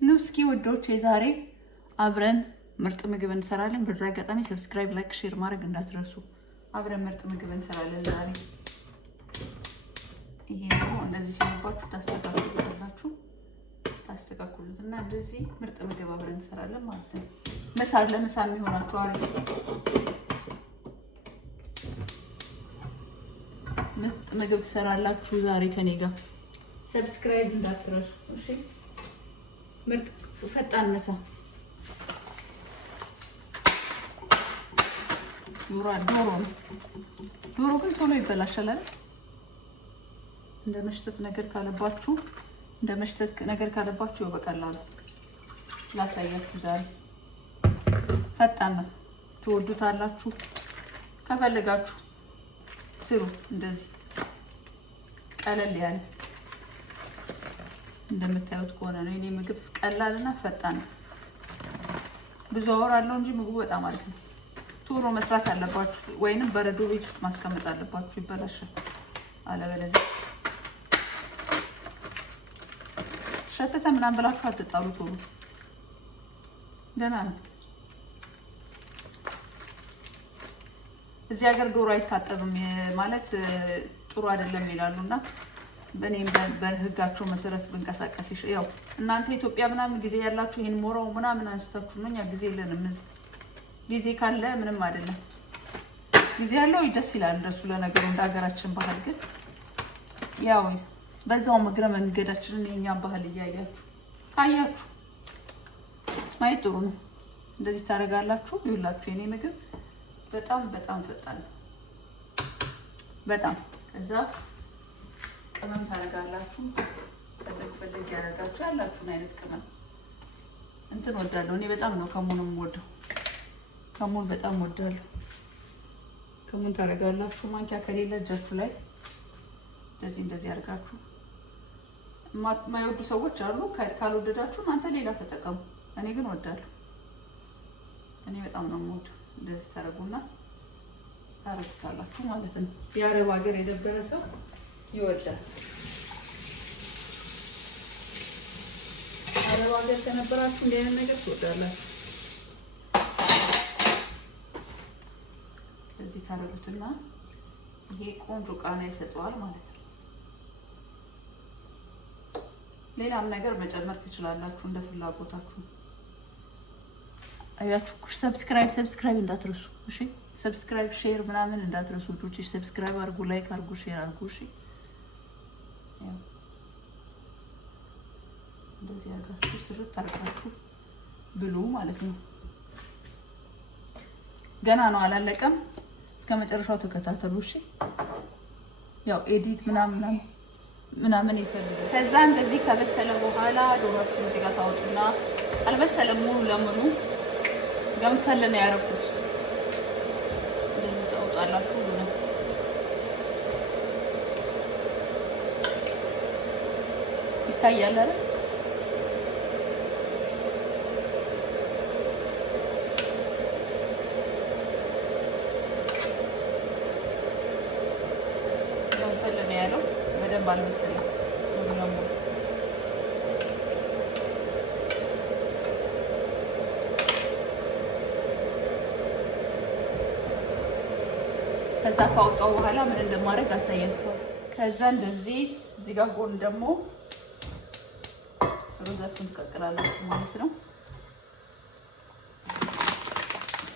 ኑስኪ ወዶች ዛሬ አብረን ምርጥ ምግብ እንሰራለን። በዛ አጋጣሚ ሰብስክራይብ፣ ላይክ፣ ሼር ማድረግ እንዳትረሱ። አብረን ምርጥ ምግብ እንሰራለን ዛሬ። ይሄ ነው እንደዚህ ሲሆንባችሁ ታስተካክሉትና እንደዚህ ምርጥ ምግብ አብረን እንሰራለን ማለት ነው። ለምሳ የሚሆናችሁ አሪፍ ምርጥ ምግብ ትሰራላችሁ ዛሬ ከኔ ጋር። ሰብስክራይብ እንዳትረሱ እሺ። ምርጥ ፈጣን ምሳ ዶሮ ግን ቶሎ ይበላሻል አይደል? እንደ መሽተት ነገር ካለባችሁ በቀላሉ ላሳያችሁ ዛሬ። ፈጣን ነው፣ ትወዱታላችሁ። ከፈለጋችሁ ስሩ። እንደዚህ ቀለል ያለ እንደምታዩት ከሆነ ነው። እኔ ምግብ ቀላልና ፈጣን ነው። ብዙ አወራለሁ እንጂ ምግቡ በጣም አሪፍ ነው። ቶሎ መስራት አለባችሁ፣ ወይንም በረዶ ቤት ውስጥ ማስቀመጥ አለባችሁ፣ ይበላሻል አለበለዚያ። ሸተተ ምናምን ብላችሁ አትጣሉ። ቶሎ ደህና ነው። እዚህ ሀገር ዶሮ አይታጠብም ማለት ጥሩ አይደለም ይላሉና በእኔም በህጋቸው መሰረት ብንቀሳቀስ ያው እናንተ ኢትዮጵያ ምናምን ጊዜ ያላችሁ ይሄን ሞራው ምናምን አንስታችሁ ነው። እኛ ጊዜ የለንም። እዚህ ጊዜ ካለ ምንም አይደለም። ጊዜ ያለው ደስ ይላል እንደሱ ለነገሩ እንደ ሀገራችን ባህል። ግን ያው በዛው ምግረ መንገዳችንን የኛን ባህል እያያችሁ ካያችሁ ማየት ጥሩ ነው። እንደዚህ ታደርጋላችሁ። ይሁላችሁ የኔ ምግብ በጣም ፈጣን ነው። በጣም ከዛ ቅመም ታደርጋላችሁ። ፈለግ ያደርጋችሁ ያላችሁን አይነት ቅመም እንትን ወዳለሁ እኔ በጣም ነው ከሙንም ወደው ከሙን በጣም ወዳለሁ። ከሙን ታደርጋላችሁ። ማንኪያ ከሌለ እጃችሁ ላይ እንደዚህ አድርጋችሁ። የማይወዱ ሰዎች አሉ። ካልወደዳችሁ እናንተ ሌላ ተጠቀሙ። እኔ ግን ወዳለሁ። እኔ በጣም ነው የምወደው። እንደዚህ ታደርጉና ታረጋላችሁ ማለት ነው። የአረብ ሀገር የደበረ ሰው ይወዳል። አረብ ሀገር ከነበራችሁ እንደ አይነት ነገር ትወዳላችሁ። እዚህ ታረጉትና ይሄ ቆንጆ ቃና ይሰጠዋል ማለት ነው። ሌላም ነገር መጨመር ትችላላችሁ እንደ ፍላጎታችሁ። አያችሁ። ሰብስክራይብ እንዳትረሱ እሺ። ሰብስክራይብ ሼር ምናምን እንዳትረሱ ልጆች። ሰብስክራይብ አድርጉ፣ ላይክ አድርጉ፣ ሼር አድርጉ እሺ። እንደዚህ አድርጋችሁ ስርት አድርጋችሁ ብሉ ማለት ነው። ገና ነው አላለቀም። እስከ መጨረሻው ተከታተሉ እሺ። ያው ኤዲት ምናምን ይፈልጋል። ከዛ እንደዚህ ከበሰለ በኋላ ዶሮቹን እዚህ ጋር ታወጡና አልበሰለም ሙሉ ለሙሉ ገንፈል ነው ያደረኩት። እንደዚህ ታወጣላችሁ ሁሉ ነው። ይታያል አይደል? ገንፈል ነው ያለው። በደንብ አልበሰለም ሙሉ ለሙሉ። ከዛ ካወጣው በኋላ ምን እንደማደርግ አሳያችኋለሁ። ከዛ እንደዚህ እዚህ ጋር ጎን ደግሞ ሩዛችሁን ትቀቅላላችሁ ማለት ነው።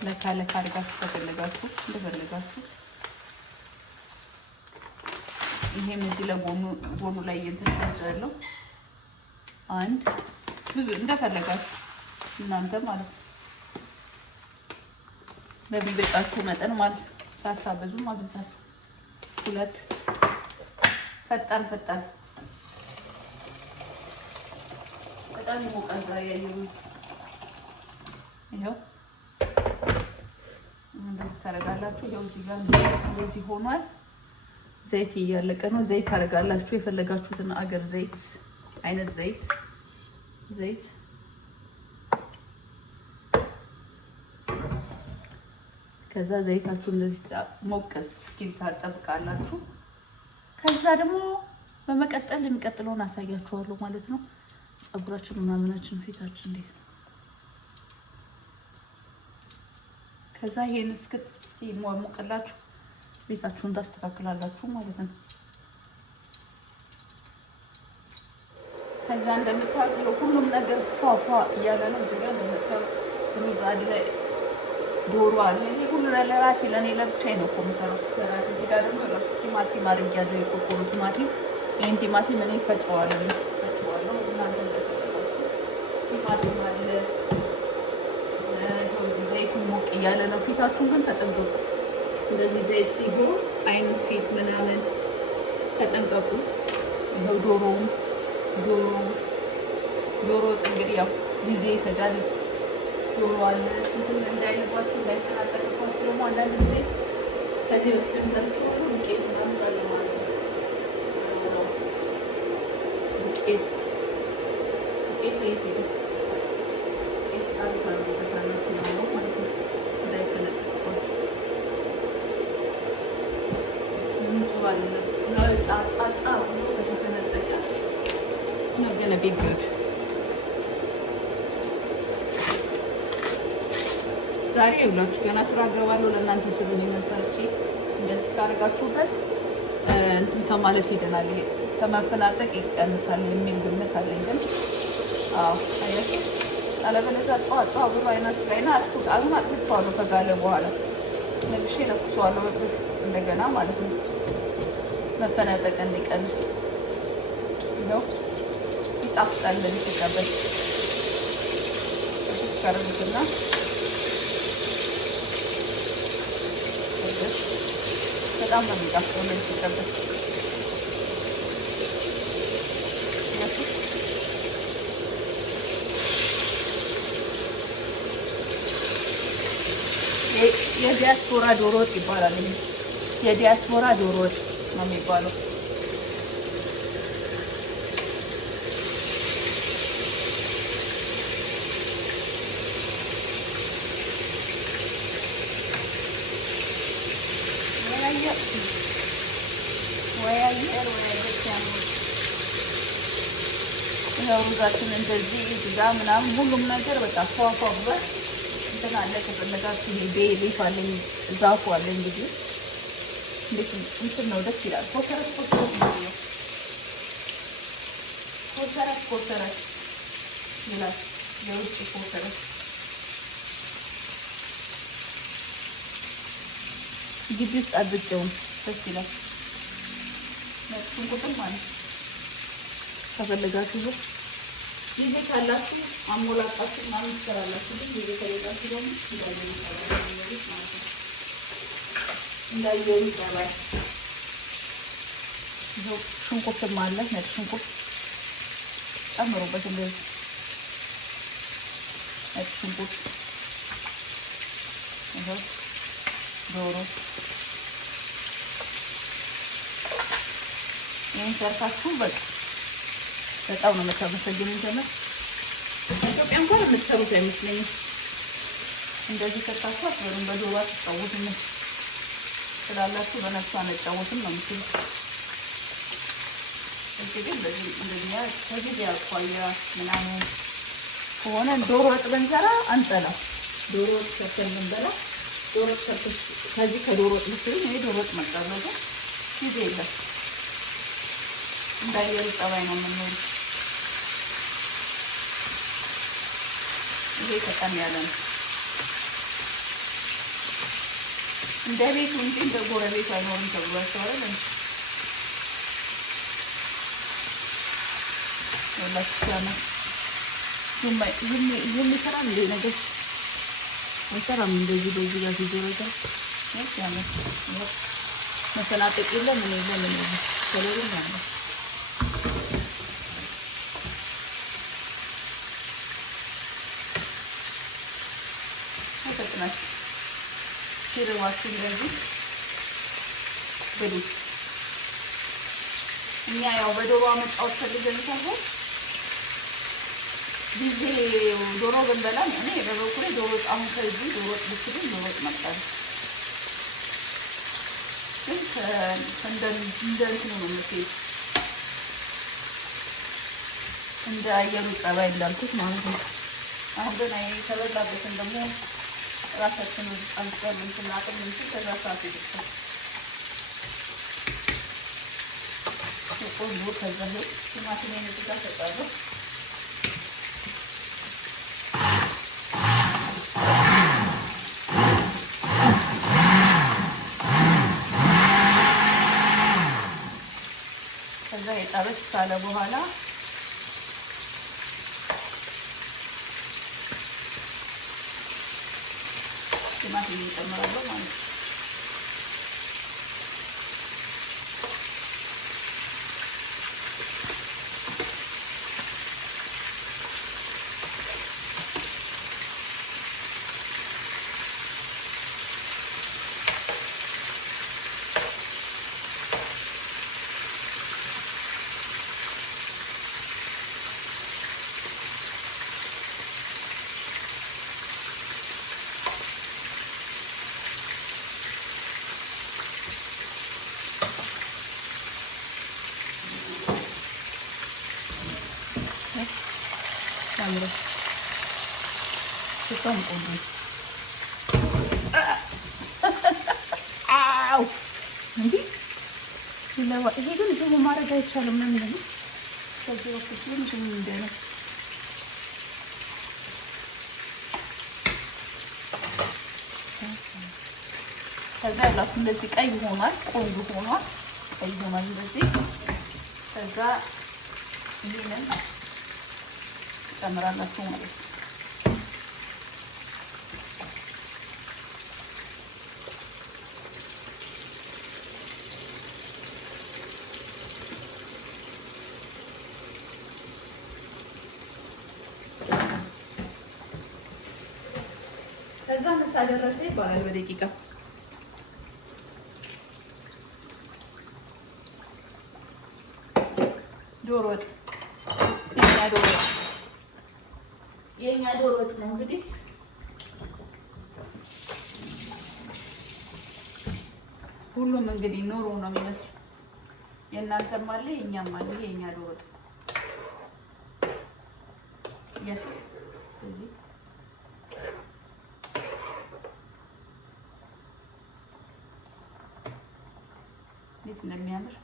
ለካ አድርጋችሁ ከፈለጋችሁ እንደፈለጋችሁ። ይሄም እዚህ ለጎኑ ላይ እየተፈጨለው አንድ ብዙ እንደፈለጋችሁ እናንተ ማለት ነው። በሚበቃችሁ መጠን ማለት ነው። ሳታበዙ ማብዛት። ሁለት ፈጣን በጣም ይሞቃል ዛሬ ያየሩዝ። ይሄው እንደዚህ ታደርጋላችሁ። ይሄው እዚህ ጋር እንደዚህ ሆኗል። ዘይት እያለቀ ነው። ዘይት ታደርጋላችሁ የፈለጋችሁትን አገር አይነት ዘይት ከዛ ዘይታችሁ እንደዚህ ሞቅ እስኪል ታጠብቃላችሁ። ከዛ ደግሞ በመቀጠል የሚቀጥለውን አሳያችኋለሁ ማለት ነው። ፀጉራችን ምናምናችን ፊታችን እንዴት ከዛ ይሄን እስኪ ሞቅላችሁ ቤታችሁን ታስተካክላላችሁ ማለት ነው። ከዛ እንደምታውቁ ሁሉም ነገር ፏፏ እያለ ነው። እዚህ ጋር እንደምታውቁ ሩዝ አለ፣ ዶሮ አለ። ይሄ ሁሉ ለራሴ ለኔ ለብቻዬ ነው እኮ የምሰራው ለራሴ። እዚህ ጋር ደግሞ ያላችሁ ቲማቲም አድርጌያለሁ፣ የቆቆሮ ቲማቲም። ይሄን ቲማቲም እኔ ፈጨዋለሁ እናንተ እንደፈለጋችሁ። ቲማቲም አለ። እዚህ ዘይት ሞቅ እያለ ነው። ፊታችሁን ግን ተጠንቀቁ። እንደዚህ ዘይት ሲሆን አይን ፊት ምናምን ተጠንቀቁ። ይኸው ዶሮ እንግዲህ ያው ጊዜ ይፈጃል። ዶሮ አለ እንትን እንዳይልባችሁ እንዳይፈናጠቅባችሁ ደግሞ አንዳንድ ጊዜ ከዚህ በፊትም ሰርቻለሁ። ዱቄት ምናምን አለ ማለት ነው። ዱቄት ታሪካሉበታላችሁ ነው ማለት ነው። እንዳይፈነጥቅባችሁ ምንጥባለ ነው ጣጣ ብሎ ከተፈነጠቀ ነው gonna be good። ዛሬ ይኸውላችሁ ገና ስራ ገባለሁ። ለእናንተ ስሉ ነው ሰርቼ እንደዚህ ካደረጋችሁበት እንትን ከማለት ይደናል፣ ከመፈናጠቅ ይቀንሳል የሚል ግምት አለኝ። ግን አያችሁ አለበለዚያ ጧጧ ብሎ አይናችሁ ላይ ና አሁን አጥፍቼዋለሁ። ከጋለ በኋላ መልሼ ለኩሰዋለሁ እንደገና ማለት ነው፣ መፈናጠቅ እንዲቀንስ ነው። ይጣፍጣል ሲቀበል እስከረብትና በጣም ነው የሚጣፍጠው ሲቀበል። የዲያስፖራ ዶሮ ወጥ ይባላል። የዲያስፖራ ዶሮ ወጥ ነው የሚባለው። ሩዛችን እንደዚህ እዛ ምናምን ሁሉም ነገር በቃ ፏፏ ብሏል። እንትን አለ ከፈለጋችሁ ይሄ ቤሌፍ አለኝ፣ ዛፉ አለ። እንግዲህ እንዴት እንትን ነው ደስ ይላል። ኮሰረት ይላል የውጭ ኮሰረት። ግቢ ውስጥ አድርጌውም ደስ ይላል። ሽንኩርትም ማለት ከፈለጋችሁ ጊዜ ካላችሁ አሞላጣችሁ ምናምን ትሰራላችሁ። ግን ጊዜ ከሌላችሁ ደግሞ እንዳየሩ ይጠባል። ሽንኩርትም አለ፣ ነጭ ሽንኩርት ጨምሩበት። እንደዚህ ነጭ ሽንኩርት፣ ዶሮ ይህን ሰርታችሁ በጣም ነው የምታመሰግኑኝ። ጀመር ኢትዮጵያ እንኳን የምትሰሩት አይመስለኝም። እንደዚህ ሰርታችሁ አትበሉም። በዶሮ አትጫወቱም ስላላችሁ በነፍሱ አንጫወትም ነው የምትሉት። እዚህ ግን እንደዚህ ከጊዜ አኳያ ምናምን ከሆነ ዶሮ ወጥ ብንሰራ አንጠላም። ዶሮ ወጥ ሰርተን ብንበላ ዶሮ ወጥ ሰርተሽ ከዚህ ከዶሮ ወጥ ልትሉኝ እኔ ዶሮ ወጥ መጣለሁ፣ ግን ጊዜ የለም። እንዳየሩ ጸባይ ነው የምንኖር። ይሄ ቀጠን ያለ ነው እንደ ቤቱ እንጂ እንደ ጎረቤቱ አይኖርም ተብሏቸዋል። ወላሂ ዝም ይሰራል እንደ ነገር አይሰራም። እንደዚህ በዚህ ጋር ሲዞረጋል ያለው መሰናጠቅ የለም ምን የለም ምን የለም ከሌለም ያለው አይፈጥናል። ሲርባችሁ እንደዚህ ብሉ። እኛ ያው በዶሮ መጫወት ፈልገን ሳይሆን ጊዜ ዶሮ ብንበላም እኔ በበኩሌ ዶሮ አሁን ከዚህ ዶሮ ብትሉ ዶሮ መጣል ግን እንደዚህ ነው የምትሄድ እንደ አየሩ ጸባይ እንዳልኩት ማለት ነው። አሁን ግን አይ ተበላበትን ደግሞ ራሳችንን አንስተን ስናጥብ ምን ሲል ከዛ ሰዓት ይደርሳል። ቆንጆ ከዛ ነው ቲማቲም እዚህ ጋር ተጣጣው ከዛ የጠበስ ካለ በኋላ ቲማቲም እንጨምራለሁ ማለት ነው። በጣም ቆንጆ አው እንዴ ይሄ ግን ዝም ማድረግ አይቻልም። ምን ነው ከዚህ ወቅት ምን እንደሆነ ከዛ ያላችሁ እንደዚህ ቀይ ሆኗል፣ ቆንጆ ሆኗል፣ ቀይ ሆኗል እንደዚህ። ከዛ ይሄንን ጨምራላችሁ ማለት ነው። ከዛ ምሳ ደረሰ ይባላል በደቂቃ ዶሮ ወጥ የኛ ዶሮ ወጥ ነው እንግዲህ ሁሉም እንግዲህ ኑሮ ነው የሚመስለው። የእናንተም አለ የኛም አለ። የኛ ዶሮ ወጥ እዚህ እንዴት እንደሚያምር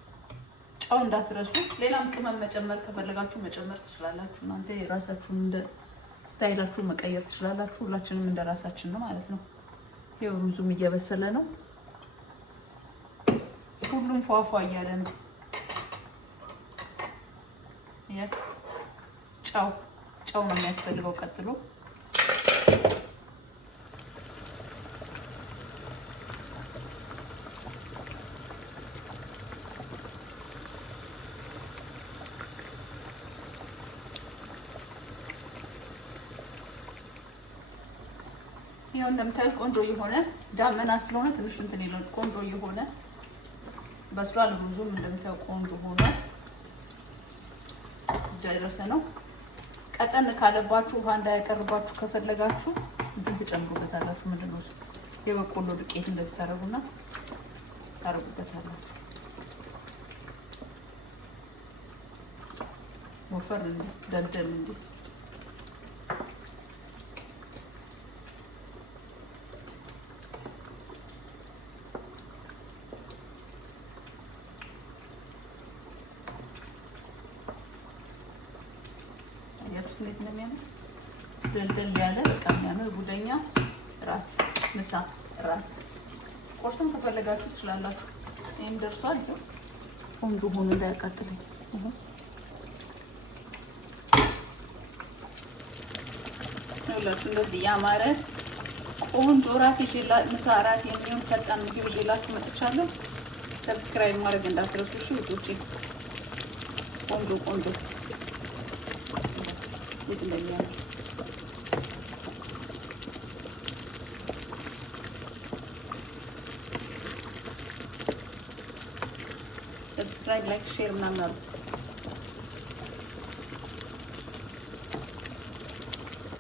ጨው እንዳትረሱ። ሌላም ቅመም መጨመር ከፈለጋችሁ መጨመር ትችላላችሁ። እናንተ የራሳችሁን እንደ ስታይላችሁ መቀየር ትችላላችሁ። ሁላችንም እንደ ራሳችን ነው ማለት ነው። ይሄው ሩዙም እየበሰለ ነው። ሁሉም ፏፏ እያለ ነው። ጨው ነው የሚያስፈልገው ቀጥሎ ይሄው እንደምታዩት ቆንጆ የሆነ ዳመና ስለሆነ ትንሽ እንትን ይላል። ቆንጆ የሆነ በስሏል። ሩዙም እንደምታዩት ቆንጆ ሆኖ ደረሰ ነው። ቀጠን ካለባችሁ ውሃ እንዳያቀርባችሁ ከፈለጋችሁ እንትን ትጨምሩበታላችሁ። ምንድነው የበቆሎ ዱቄት እንደዚህ ታረጉና ታረጉበታላችሁ። ወፈር እንዴ ደልደል እንዴ እንዴት ነው የሚያምር ደልደል ያለ በጣም የሚያምር ጉደኛ ራት ምሳ ራት ቁርስም ከፈለጋችሁ ትችላላችሁ። ይሄም ደርሷል። ቆንጆ ሆኖ እንዳያቃጥለኝ ሁላችሁ እንደዚህ ያማረ ቆንጆ ራት ምሳ ራት የሚሆን ፈጣን ምግብ ይዤላችሁ መጥቻለሁ። ሰብስክራይብ ማድረግ እንዳትረሱ እሺ ውዶቼ። ቆንጆ እንደሚያምር ሰብስክራይብ ላይክ ሼር ምናምን